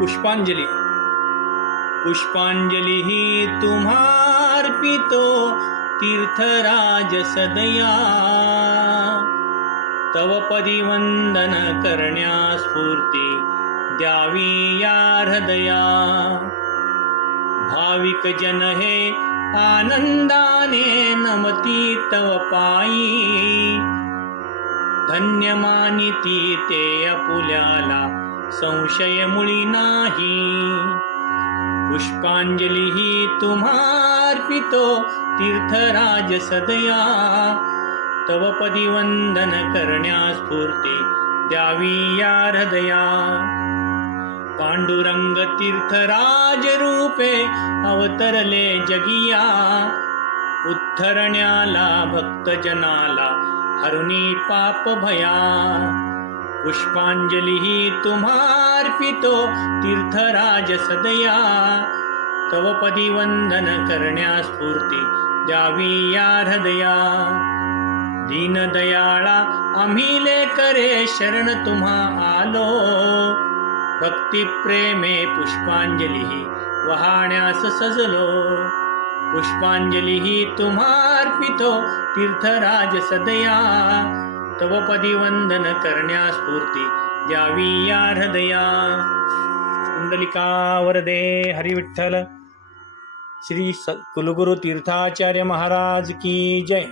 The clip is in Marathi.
पुष्पांजली. पुष्पांजली ही तुम्हार्पितो तीर्थराज सदया. तव पदी वंदन करण्यास स्फूर्ती द्यावी या हृदया. भाविक जन हे आनंदाने नमती तव पायी. धन्य मानिती ते आपुल्याला संशय मुळी नाही. पुष्पांजली ही तुम्हार्पितो तीर्थराज सदया. तव पदी वंदन करण्यास स्फूर्ती द्यावी या हृदया. पांडुरंग तीर्थराज रूपे अवतरले जगिया. उद्धरण्याला भक्तजनाला हरुनी पाप भया. पुष्पांजली ही तुम्हार्पितो तीर्थराज सदया. तव पदी वंदन करण्यास स्फूर्ती द्यावी या हृदया. दीनदयाळा आम्ही लेकरे शरण तुम्हा आलो. भक्ती प्रेमे पुष्पांजली ही वाहण्यास सजलो. पुष्पांजली ही तुम्हार्पितो तीर्थराज सदया. तव पदी वंदन करण्यास स्फूर्ती द्यावी या हृदया. कुंडलिका वरदे हरी विठ्ठल. श्री कुलगुरु तीर्थाचार्य महाराज की जय.